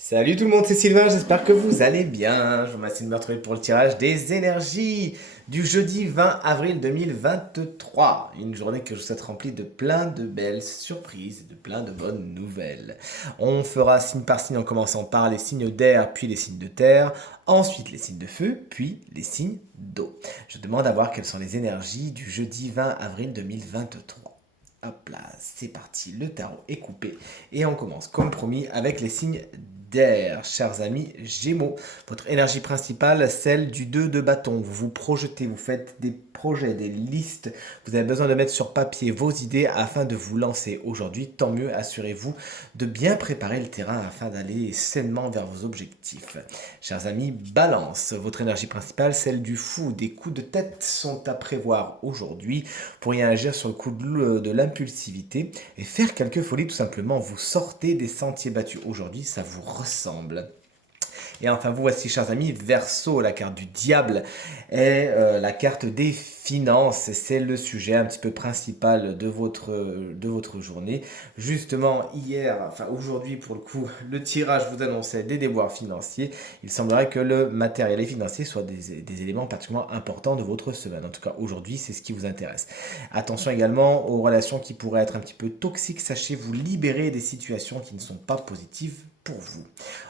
Salut tout le monde, c'est Sylvain, j'espère que vous allez bien. Je vous remercie de me retrouver pour le tirage des énergies du jeudi 20 avril 2023. Une journée que je vous souhaite remplie de plein de belles surprises et de plein de bonnes nouvelles. On fera signe par signe en commençant par les signes d'air, puis les signes de terre, ensuite les signes de feu, puis les signes d'eau. Je demande à voir quelles sont les énergies du jeudi 20 avril 2023. Hop là, c'est parti, le tarot est coupé et on commence comme promis avec les signes d'air, chers amis Gémeaux. Votre énergie principale, celle du 2 de bâton. Vous vous projetez, vous faites des projets, des listes. Vous avez besoin de mettre sur papier vos idées afin de vous lancer aujourd'hui. Tant mieux, assurez-vous de bien préparer le terrain afin d'aller sainement vers vos objectifs. Chers amis Balance, votre énergie principale, celle du fou. Des coups de tête sont à prévoir aujourd'hui. Vous pourriez agir sur le coup de l'impulsivité et faire quelques folies tout simplement. Vous sortez des sentiers battus aujourd'hui, ça vous ressemble. Et enfin, vous voici, chers amis, Verseau, la carte du diable est la carte des finances. C'est le sujet un petit peu principal de votre journée. Justement, hier, enfin aujourd'hui pour le coup, le tirage vous annonçait des déboires financiers. Il semblerait que le matériel et financier soient des éléments particulièrement importants de votre semaine. En tout cas, aujourd'hui, c'est ce qui vous intéresse. Attention également aux relations qui pourraient être un petit peu toxiques. Sachez vous libérer des situations qui ne sont pas positives pour vous.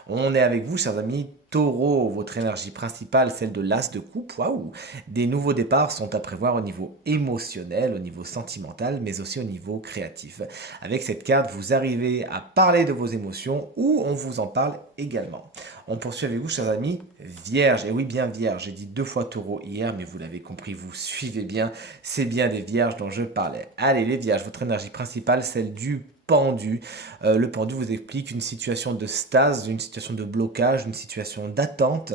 On est avec vous, chers amis Taureau, votre énergie principale, celle de l'as de coupe. Waouh! Des nouveaux départs sont à prévoir au niveau émotionnel, au niveau sentimental, mais aussi au niveau créatif. Avec cette carte, vous arrivez à parler de vos émotions ou on vous en parle également. On poursuit avec vous, chers amis, Vierge. Et oui, bien Vierge. J'ai dit 2 fois Taureau hier, mais vous l'avez compris, vous suivez bien. C'est bien des Vierges dont je parlais. Allez, les Vierges, votre énergie principale, celle du pendu. Le pendu vous explique une situation de stase, une situation de blocage, une situation d'attente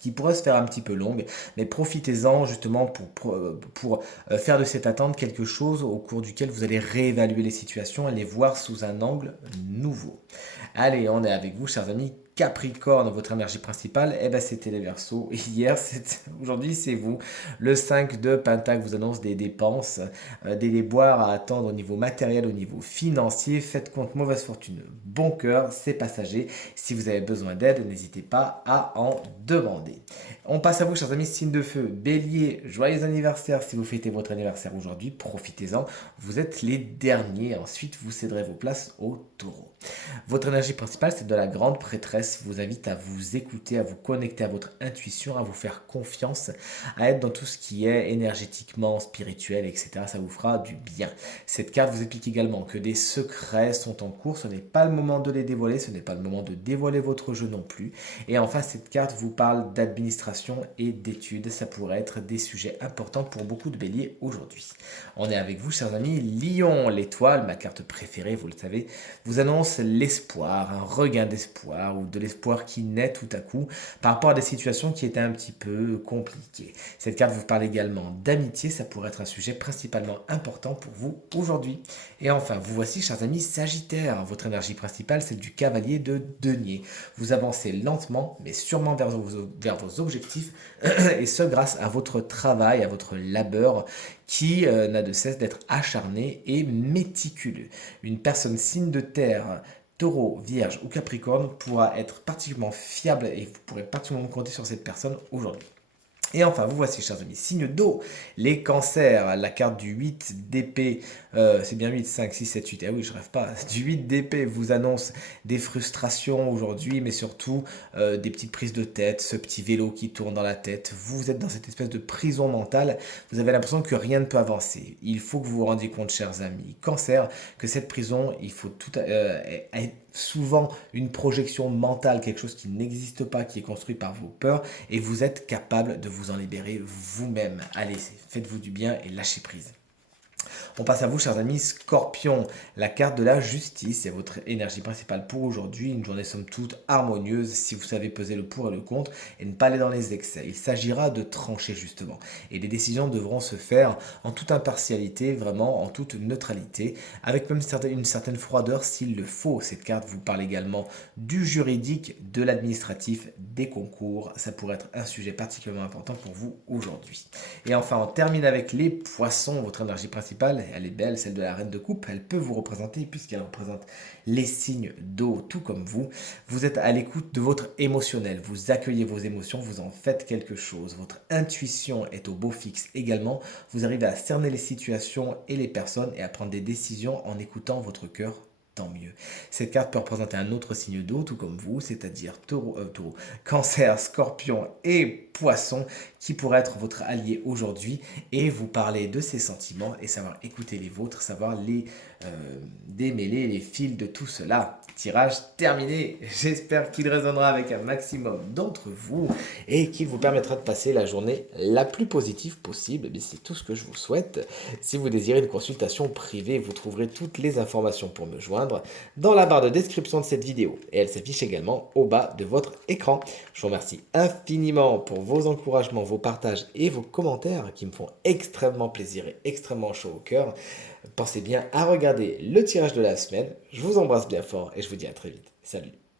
qui pourrait se faire un petit peu longue, mais profitez-en justement pour faire de cette attente quelque chose au cours duquel vous allez réévaluer les situations et les voir sous un angle nouveau. Allez, on est avec vous, chers amis Capricorne, votre énergie principale, eh ben c'était les Verseaux. Hier, aujourd'hui c'est vous. Le 5 de Pentacle vous annonce des dépenses, des déboires à attendre au niveau matériel, au niveau financier. Faites compte mauvaise fortune, bon cœur, c'est passager. Si vous avez besoin d'aide, n'hésitez pas à en demander. On passe à vous, chers amis, signe de feu. Bélier, joyeux anniversaire si vous fêtez votre anniversaire aujourd'hui, profitez-en. Vous êtes les derniers, ensuite vous céderez vos places au taureau. Votre énergie principale, c'est de la grande prêtresse, vous invite à vous écouter, à vous connecter à votre intuition, à vous faire confiance, à être dans tout ce qui est énergétiquement, spirituel, etc. Ça vous fera du bien. Cette carte vous explique également que des secrets sont en cours, ce n'est pas le moment de les dévoiler, ce n'est pas le moment de dévoiler votre jeu non plus. Et enfin, cette carte vous parle d'administration et d'études, ça pourrait être des sujets importants pour beaucoup de béliers aujourd'hui. On est avec vous, chers amis, Lion, l'étoile, ma carte préférée, vous le savez, vous annonce l'espoir, un regain d'espoir ou de l'espoir qui naît tout à coup par rapport à des situations qui étaient un petit peu compliquées. Cette carte vous parle également d'amitié, ça pourrait être un sujet principalement important pour vous aujourd'hui. Et enfin, vous voici, chers amis Sagittaire, votre énergie principale, c'est du cavalier de denier. Vous avancez lentement, mais sûrement vers vos objectifs, et ce grâce à votre travail, à votre labeur, qui n'a de cesse d'être acharné et méticuleux. Une personne signe de terre, taureau, vierge ou capricorne pourra être particulièrement fiable et vous pourrez particulièrement compter sur cette personne aujourd'hui. Et enfin, vous voici, chers amis, signe d'eau, les cancers, la carte du 8 d'épée, c'est bien 8, 5, 6, 7, 8, ah oui, je rêve pas, du 8 d'épée vous annonce des frustrations aujourd'hui, mais surtout des petites prises de tête, ce petit vélo qui tourne dans la tête, vous êtes dans cette espèce de prison mentale, vous avez l'impression que rien ne peut avancer. Il faut que vous vous rendiez compte, chers amis, cancer, que cette prison, il faut tout souvent une projection mentale, quelque chose qui n'existe pas, qui est construit par vos peurs, et vous êtes capable de vous en libérer vous-même. Allez, faites-vous du bien et lâchez prise. On passe à vous, chers amis, Scorpion, la carte de la justice, c'est votre énergie principale pour aujourd'hui, une journée somme toute harmonieuse si vous savez peser le pour et le contre et ne pas aller dans les excès. Il s'agira de trancher justement et les décisions devront se faire en toute impartialité, vraiment en toute neutralité, avec même une certaine froideur s'il le faut. Cette carte vous parle également du juridique, de l'administratif, des concours, ça pourrait être un sujet particulièrement important pour vous aujourd'hui. Et enfin, on termine avec les poissons, votre énergie principale principale, elle est belle, celle de la reine de coupe, elle peut vous représenter puisqu'elle représente les signes d'eau, tout comme vous. Vous êtes à l'écoute de votre émotionnel, vous accueillez vos émotions, vous en faites quelque chose. Votre intuition est au beau fixe également, vous arrivez à cerner les situations et les personnes et à prendre des décisions en écoutant votre cœur. Tant mieux. Cette carte peut représenter un autre signe d'eau, tout comme vous, c'est-à-dire taureau, cancer, scorpion et poisson, qui pourrait être votre allié aujourd'hui et vous parler de ses sentiments et savoir écouter les vôtres, savoir les démêler les fils de tout cela. Tirage terminé. J'espère qu'il résonnera avec un maximum d'entre vous et qu'il vous permettra de passer la journée la plus positive possible. Mais c'est tout ce que je vous souhaite. Si vous désirez une consultation privée, vous trouverez toutes les informations pour me joindre dans la barre de description de cette vidéo. Et elle s'affiche également au bas de votre écran. Je vous remercie infiniment pour vos encouragements, vos partages et vos commentaires qui me font extrêmement plaisir et extrêmement chaud au cœur. Pensez bien à regarder le tirage de la semaine. Je vous embrasse bien fort et je vous dis à très vite. Salut!